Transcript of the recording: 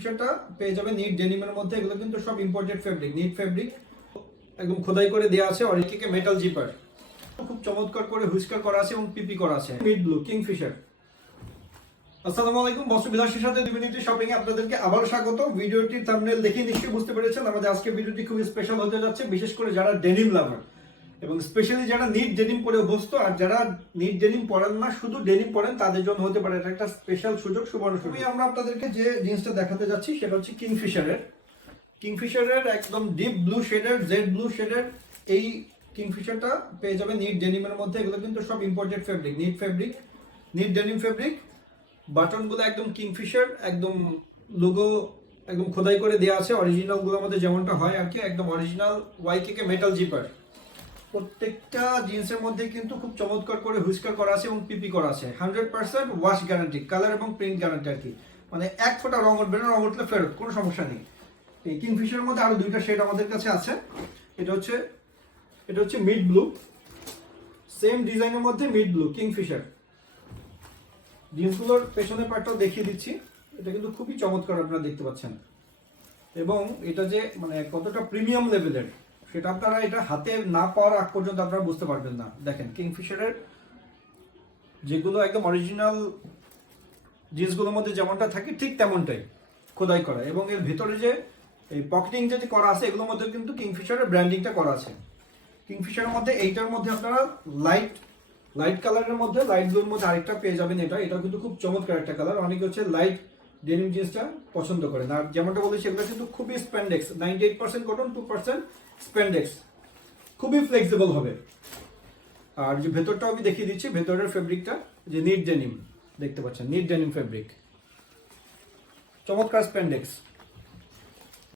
কিংফিশারটা পেয়ে যাবে নিট ডেনিমের মধ্যে। এগুলো কিন্তু সব ইম্পোর্টেড ফেব্রিক নিট ফেব্রিক একদম খোদাই করে দেওয়া আছে অরিজিকে মেটাল জিপার খুব চমৎকার করে হুইস্কার করা আছে এবং পিপি করা আছে। মিড ব্লু কিংফিশার আসসালামু আলাইকুম বস্তু বিলাসের সাথে দুই মিনিটের শপিং এ আপনাদেরকে আবার স্বাগত। ভিডিওটির থাম্বনেল দেখে নিশ্চয়ই বুঝতে পেরেছেন, আমাদের আজকে ভিডিওটি খুবই স্পেশাল হতে যাচ্ছে, বিশেষ করে যারা ডেনিম লাভার এবং স্পেশালি যারা নিট ডেনিম পরে অভ্যস্ত, আর যারা নিট ডেনিম পরেন না, শুধু ডেনিম পরেন, তাদের জন্য হতে পারে, এটা একটা স্পেশাল সুযোগ, সুবর্ণ সুযোগ। আমরা আপনাদেরকে যে জিনিসটা দেখাতে যাচ্ছি, সেটা হচ্ছে কিংফিশারের কিংফিশারের একদম ডিপ ব্লু শেডের জেড ব্লু শেডের এই কিংফিশারটা পেয়ে যাবে নিট ডেনিমের মধ্যে। এগুলো কিন্তু সব imported fabric knit fabric knit denim fabric বাটনগুলো একদম কিংফিশার একদম লোগো একদম খোদাই করে দেওয়া আছে। অরিজিনালগুলোর মধ্যে যেমনটা হয় আর কি, একদম অরিজিনাল ওয়াইকে মেটাল জিপার প্রত্যেকটা জিন্সের মধ্যে কিন্তু খুব চমৎকার করে হুইস্কার করা আছে এবং পিপি করা আছে। Hundred percent wash guarantee colour এবং প্রিন্ট গ্যারান্টি আর কি। মানে এক ফোঁটা রং উঠবে না, রং উঠলে ফেরত, কোনো সমস্যা নেই। এই কিংফিশারের মধ্যে আরও দুইটা শেড আমাদের কাছে আছে। এটা হচ্ছে এটা হচ্ছে মিড ব্লু সেম ডিজাইনের মধ্যে মিড ব্লু কিংফিশার জিন্সগুলোর পেছনের পার্টটাও দেখিয়ে দিচ্ছি। এটা কিন্তু খুবই চমৎকার আপনারা দেখতে পাচ্ছেন। এবং এটা যে মানে কতটা প্রিমিয়াম লেভেলের সেটা আপনারা এটা হাতে না পাওয়ার আগ পর্যন্ত আপনারা বুঝতে পারবেন না। দেখেন, কিংফিশারের যেগুলো একদম অরিজিনাল জিন্সগুলোর মধ্যে যেমনটা থাকে, ঠিক তেমনটাই খোদাই করা। এবং এর ভেতরে যে এই পকেটিং যে করা আছে, এগুলোর মধ্যে কিন্তু কিংফিশারের ব্র্যান্ডিংটা করা আছে। কিংফিশারের মধ্যে এইটার মধ্যে আপনারা লাইট লাইট কালারের মধ্যে লাইট ব্লুর মধ্যে আরেকটা পেয়ে যাবেন এটা। এটা কিন্তু খুব চমৎকার একটা কালার অনেকে হচ্ছে লাইট ডেনিম জিন্সটা পছন্দ করেন। আর যেমনটা বলি সেগুলো কিন্তু খুবই spandex ninety eight percent cotton two percent spandex খুবই ফ্লেক্সিবল হবে। আর যে ভেতরটাও আমি দেখিয়ে দিচ্ছি, ভেতরের ফেব্রিকটা যে নিট ডেনিম দেখতে পাচ্ছেন নিট ডেনিম ফেব্রিক চমৎকার স্প্যান্ডেক্স